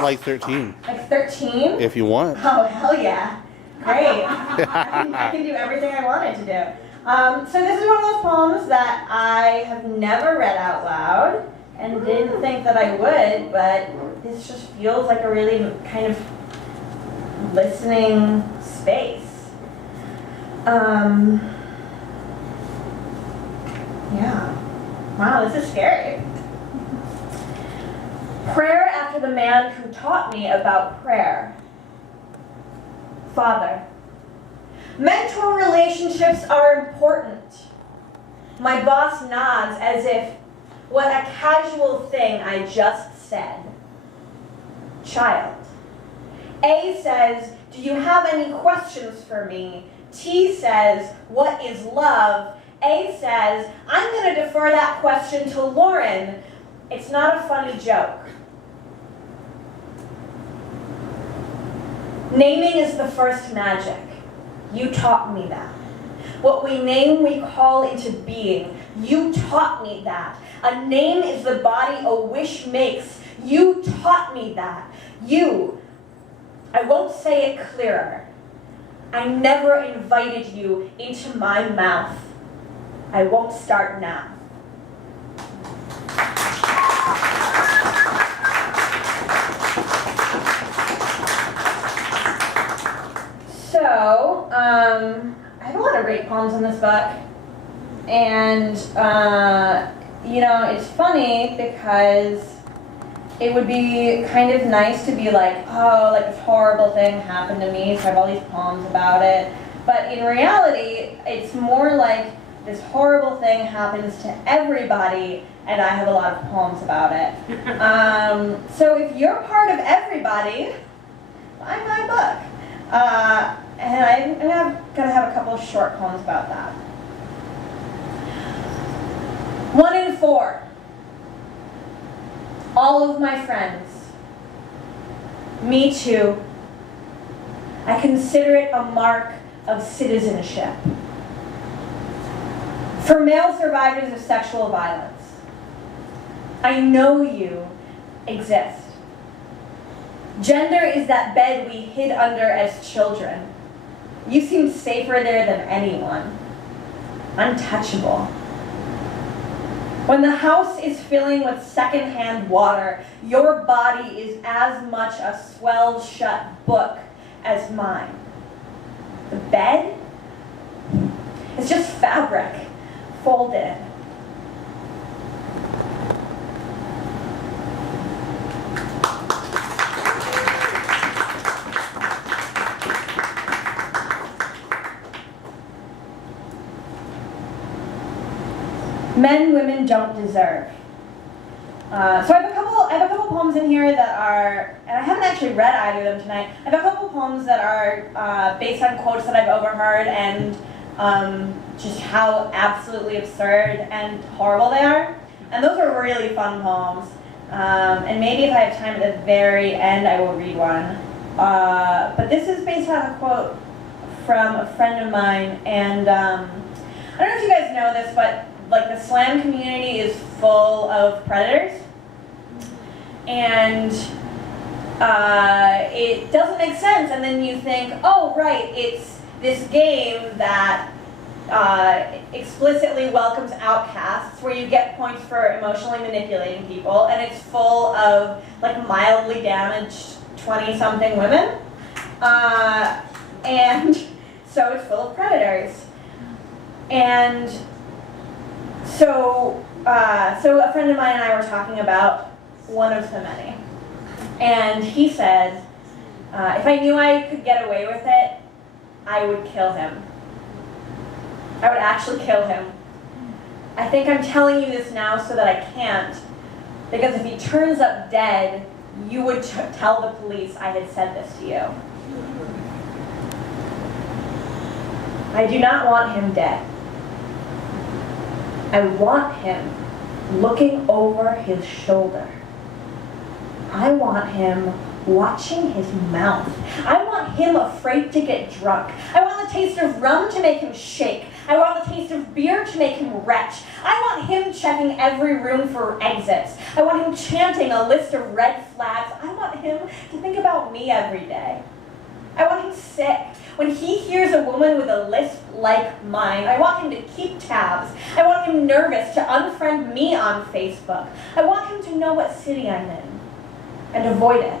like 13. Like 13? If you want. Oh, hell yeah. Great. I can do everything I wanted to do. So this is one of those poems that I have never read out loud and didn't think that I would, but this just feels like a really kind of listening space. Yeah. Wow, this is scary. Prayer after the man who taught me about prayer. Father, mentor relationships are important. My boss nods as if, what a casual thing I just said. Child. A says, do you have any questions for me? T says, what is love? A says, I'm going to defer that question to Lauren. It's not a funny joke. Naming is the first magic. You taught me that. What we name, we call into being. You taught me that. A name is the body a wish makes. You taught me that. You. I won't say it clearer. I never invited you into my mouth. I won't start now. So, I have a lot of great poems in this book. And, it's funny because it would be kind of nice to be like, oh, like this horrible thing happened to me, so I have all these poems about it. But in reality, it's more like this horrible thing happens to everybody, and I have a lot of poems about it. So if you're part of everybody, buy my book. And I'm gonna have a couple of short poems about that. 1 in 4. All of my friends. Me too. I consider it a mark of citizenship. For male survivors of sexual violence, I know you exist. Gender is that bed we hid under as children. You seem safer there than anyone. Untouchable. When the house is filling with secondhand water, your body is as much a swelled shut book as mine. The bed is just fabric folded. Men, women don't deserve. So I have a couple poems in here that are, and I haven't actually read either of them tonight. I have a couple poems that are based on quotes that I've overheard and just how absolutely absurd and horrible they are. And those are really fun poems. And maybe if I have time at the very end, I will read one. But this is based on a quote from a friend of mine, and I don't know if you guys know this, but like the slam community is full of predators, and it doesn't make sense. And then you think, oh right, it's this game that explicitly welcomes outcasts, where you get points for emotionally manipulating people, and it's full of like mildly damaged 20-something women, and so it's full of predators. And so a friend of mine and I were talking about one of the many, and he said, if I knew I could get away with it, I would kill him. I would actually kill him. I think I'm telling you this now so that I can't, because if he turns up dead, you would tell the police I had said this to you. I do not want him dead. I want him looking over his shoulder. I want him watching his mouth. I want him afraid to get drunk. I want the taste of rum to make him shake. I want the taste of beer to make him retch. I want him checking every room for exits. I want him chanting a list of red flags. I want him to think about me every day. I want him sick. When he hears a woman with a lisp like mine, I want him to keep tabs. I want him nervous to unfriend me on Facebook. I want him to know what city I'm in and avoid it.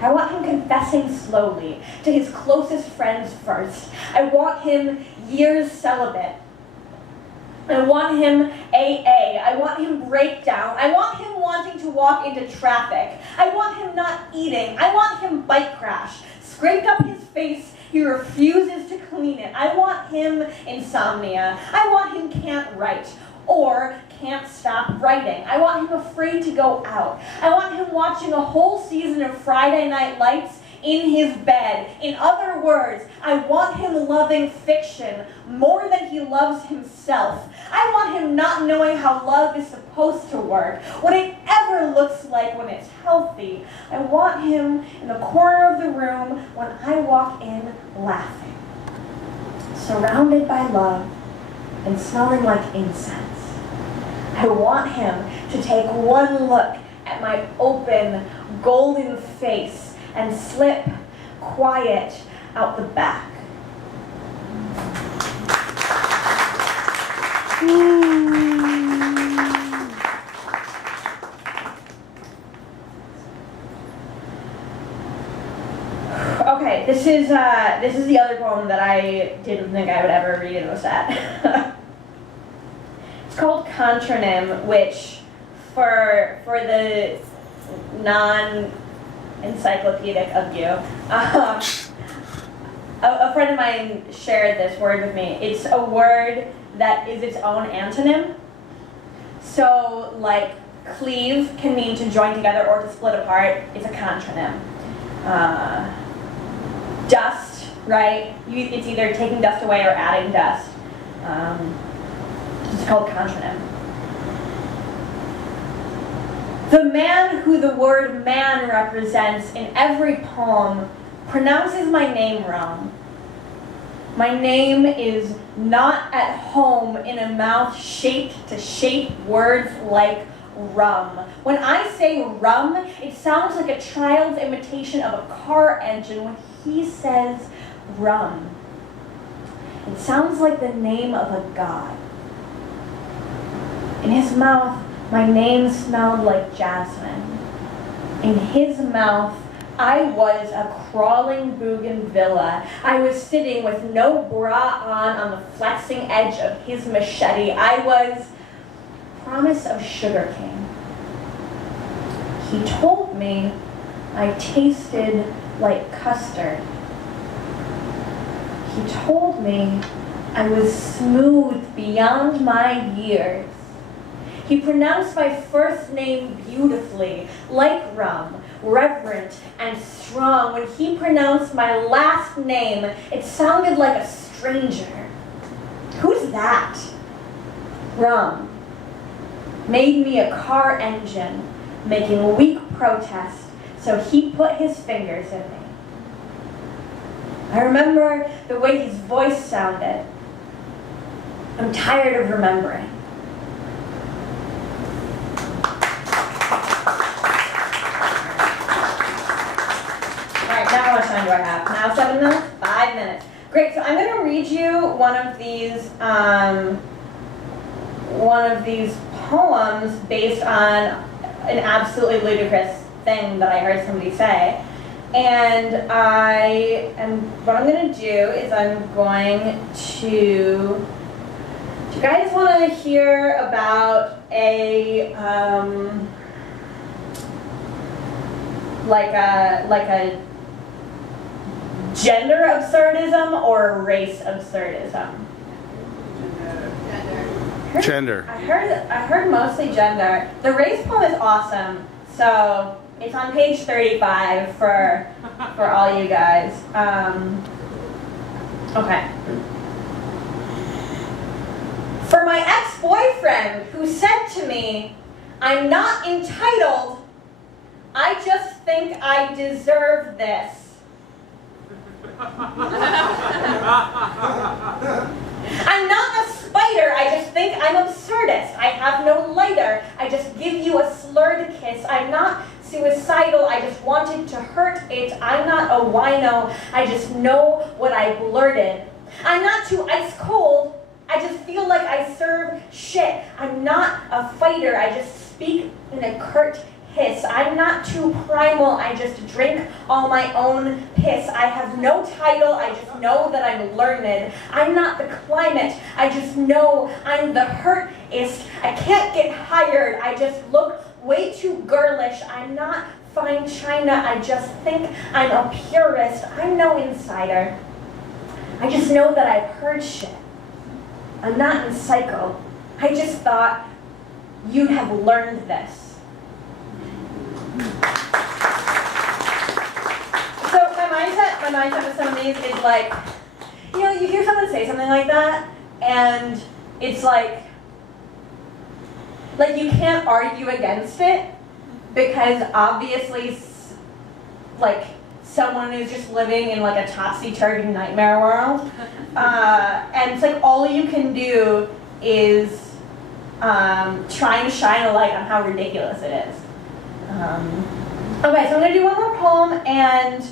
I want him confessing slowly to his closest friends first. I want him years celibate. I want him AA. I want him breakdown. I want him wanting to walk into traffic. I want him not eating. I want him bike crash. Scraped up his face, he refuses to clean it. I want him insomnia. I want him can't write or can't stop writing. I want him afraid to go out. I want him watching a whole season of Friday Night Lights in his bed. In other words, I want him loving fiction more than he loves himself. I want him not knowing how love is supposed to work, what it ever looks like when it's healthy. I want him in the corner of the room when I walk in laughing, surrounded by love and smelling like incense. I want him to take one look at my open, golden face and slip quiet out the back. Okay, this is the other poem that I didn't think I would ever read in the set. It's called Contronym, which for the non-encyclopedic of you, a friend of mine shared this word with me. It's a word that is its own antonym. So, like, cleave can mean to join together or to split apart. It's a contronym. Dust, right? It's either taking dust away or adding dust. It's called contronym. The man who the word man represents in every poem pronounces my name wrong. My name is not at home in a mouth shaped to shape words like rum. When I say rum, it sounds like a child's imitation of a car engine when he says rum. It sounds like the name of a god. In his mouth, my name smelled like jasmine. In his mouth, I was a crawling bougainvillea. I was sitting with no bra on the flexing edge of his machete. I was promise of sugarcane. He told me I tasted like custard. He told me I was smooth beyond my years. He pronounced my first name beautifully, like rum, reverent and strong. When he pronounced my last name, it sounded like a stranger. Who's that? Rum made me a car engine, making weak protest, so he put his fingers in me. I remember the way his voice sounded. I'm tired of remembering. Now how much time do I have? Now 7 minutes? 5 minutes. Great, so I'm going to read you one of these poems based on an absolutely ludicrous thing that I heard somebody say. And what I'm going to do is I'm going to... Do you guys want to hear about a gender absurdism or race absurdism? Gender. I heard mostly gender. The race poem is awesome, so it's on page 35 for all you guys. Okay. For my ex-boyfriend who said to me, "I'm not entitled, I just think I deserve this." I'm not a spider, I just think I'm absurdist. I have no lighter, I just give you a slurred kiss. I'm not suicidal, I just wanted to hurt it. I'm not a wino, I just know what I blurted. I'm not too ice cold, I just feel like I serve shit. I'm not a fighter, I just speak in a curt hiss. I'm not too primal, I just drink all my own piss. I have no title, I just know that I'm learned. I'm not the climate, I just know I'm the hurtist. I can't get hired, I just look way too girlish. I'm not fine china, I just think I'm a purist. I'm no insider. I just know that I've heard shit. I'm not in psycho. I just thought you'd have learned this. So my mindset with some of these is like, you know, you hear someone say something like that, and it's like you can't argue against it, because obviously, like, someone is just living in like a topsy-turvy nightmare world, and it's like all you can do is try and shine a light on how ridiculous it is. Okay, so I'm going to do one more poem, and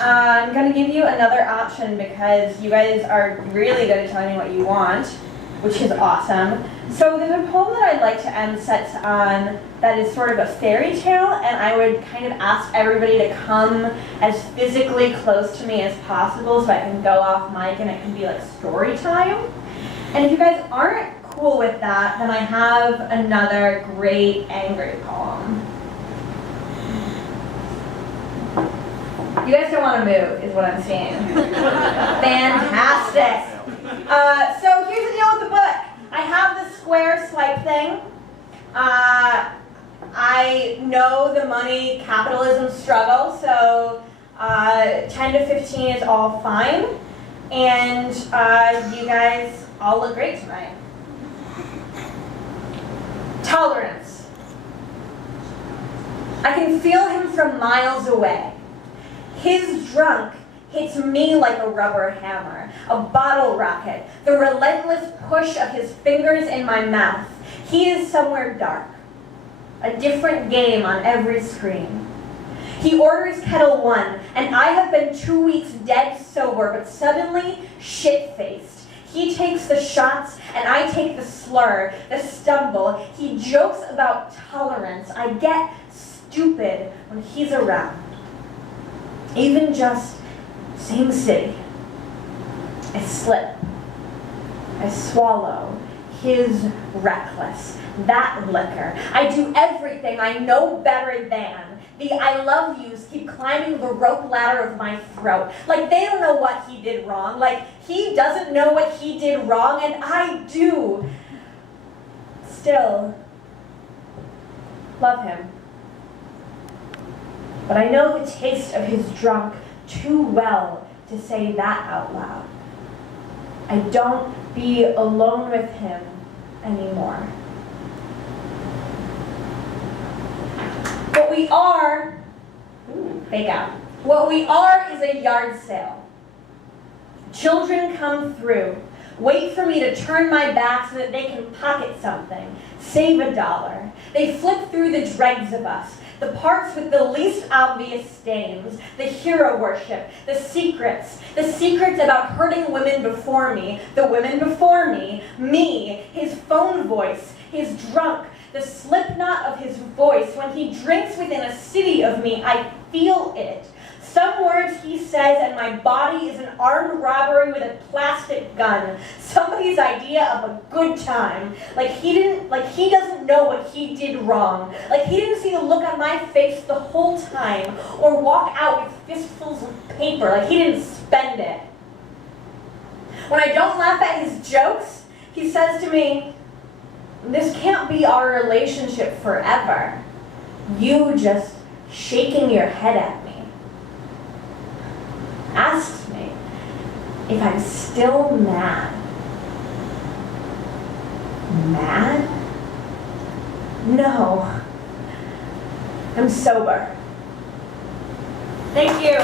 I'm going to give you another option because you guys are really good at telling me what you want, which is awesome. So there's a poem that I'd like to end sets on that is sort of a fairy tale, and I would kind of ask everybody to come as physically close to me as possible so I can go off mic and it can be like story time. And if you guys aren't cool with that, then I have another great angry poem. You guys don't want to move, is what I'm seeing. Fantastic. So here's the deal with the book. I have the square swipe thing. I know the money capitalism struggle, so 10 to 15 is all fine. And you guys all look great tonight. Tolerance. I can feel him from miles away. His drunk hits me like a rubber hammer, a bottle rocket, the relentless push of his fingers in my mouth. He is somewhere dark, a different game on every screen. He orders Kettle One, and I have been 2 weeks dead sober, but suddenly shit-faced. He takes the shots, and I take the slur, the stumble. He jokes about tolerance. I get stupid when he's around. Even just same city. I slip. I swallow. His reckless. That liquor. I do everything I know better than. The I love yous keep climbing the rope ladder of my throat. Like they don't know what he did wrong. Like he doesn't know what he did wrong, and I do. Still, love him. But I know the taste of his drunk too well to say that out loud. I don't be alone with him anymore. What we are, fake out. What we are is a yard sale. Children come through, wait for me to turn my back so that they can pocket something, save $1. They flip through the dregs of us, the parts with the least obvious stains, the hero worship, the secrets about hurting women before me, the women before me, his phone voice, his drunk, the slip knot of his voice. When he drinks within a city of me, I feel it. Some words he says, and my body is an armed robbery with a plastic gun. Somebody's idea of a good time. Like he doesn't know what he did wrong. Like he didn't see the look on my face the whole time, or walk out with fistfuls of paper. Like he didn't spend it. When I don't laugh at his jokes, he says to me, "This can't be our relationship forever. You just shaking your head at me." Asks me if I'm still mad. Mad? No. I'm sober. Thank you.